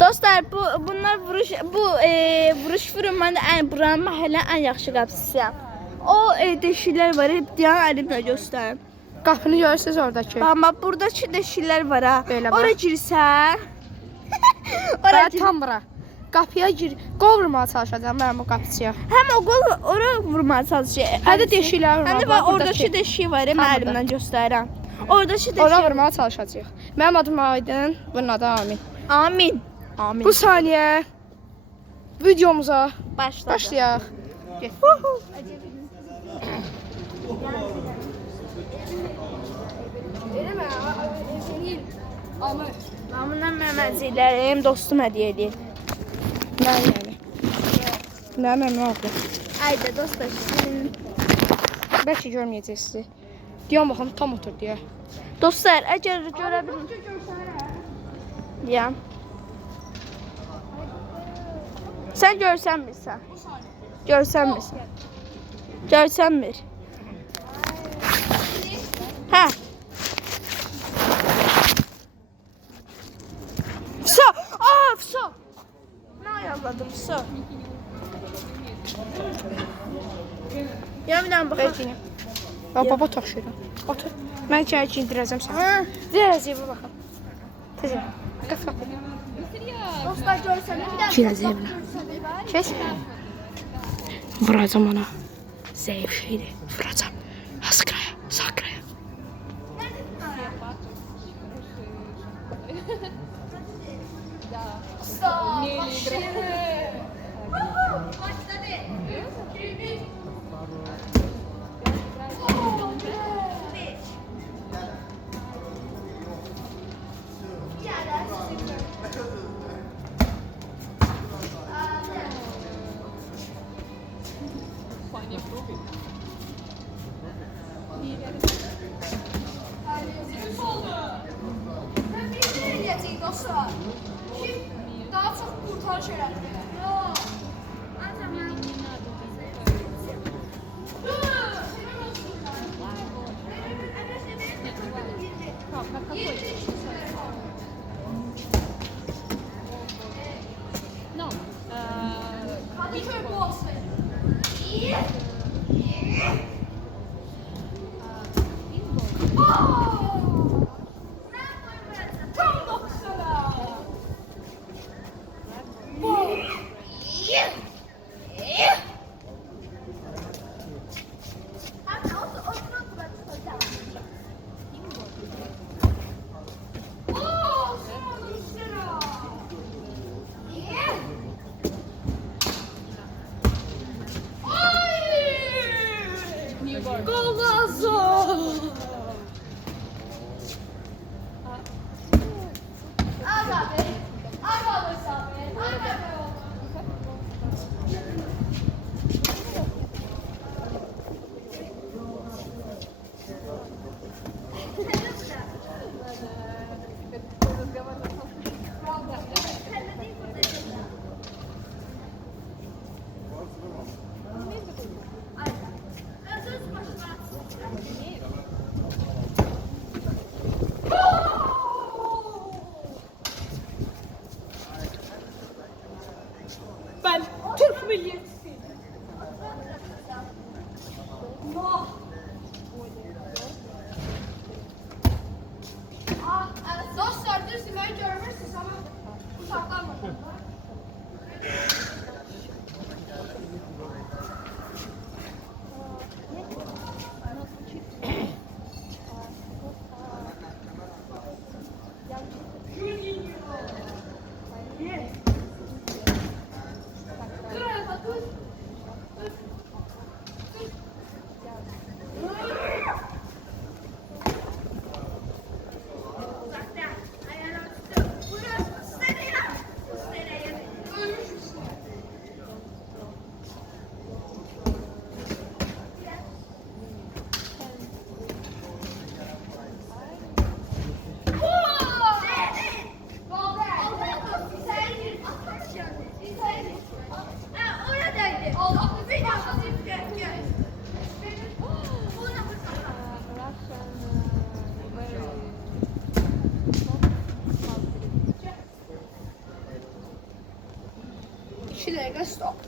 Dostlar, bunlar vuruş vurulmanın buranın mahallənin ən yaxşı qapısıyam. O deşiklər var, diyan əlimlə göstərim. Qapını görürsünüz oradakı. Amma buradakı deşiklər var ha. Belə bax. Ora girsən. Ora tam bura. Qapıya gir. Qol vurmağa çalışacağam mən bu qapıçıya. Həm o qol ora vurmağa çalışır. Hə də deşiklər var. Həm də oradakı deşik var, mən əlimlə göstərirəm. Oradakı deşik. Ora vurmağa çalışacağıq. Mənim adım Aydın, bunun adı Amin. Amin. Amin. Bu saniyə videomuza başlayaq. Get. Namından mən mənzillərim, dostum hədiyyə edir. Mən yəni. Nə oldu? Ayda dostlar. Bəlkə görməyəcək sizi. Deyəm baxın, tam otur deyə. Dostlar, əgər görə bilmirəm. Ya. Sən görsənmirsən. Görsənmirsən. Görsənmir. Hə. Все. Все. Nə ayarladım, все. Yəmdən baxaq. Bəlkə nə? Baba taşıyıram. Otur. Mən çay indirəcəm səni. Biraz evə baxaq. Tezə. Qat. Dostlar görsənir. Biraz evə. Kes. Vuracam ona. Zayıf şeydir. Vuracam. Askraya, sakraya. Dostlar, kim daha çox qurtarış elədi? Yox. Ancaq mən... Kadıköy Boğazı. 2 dəqiqə stop.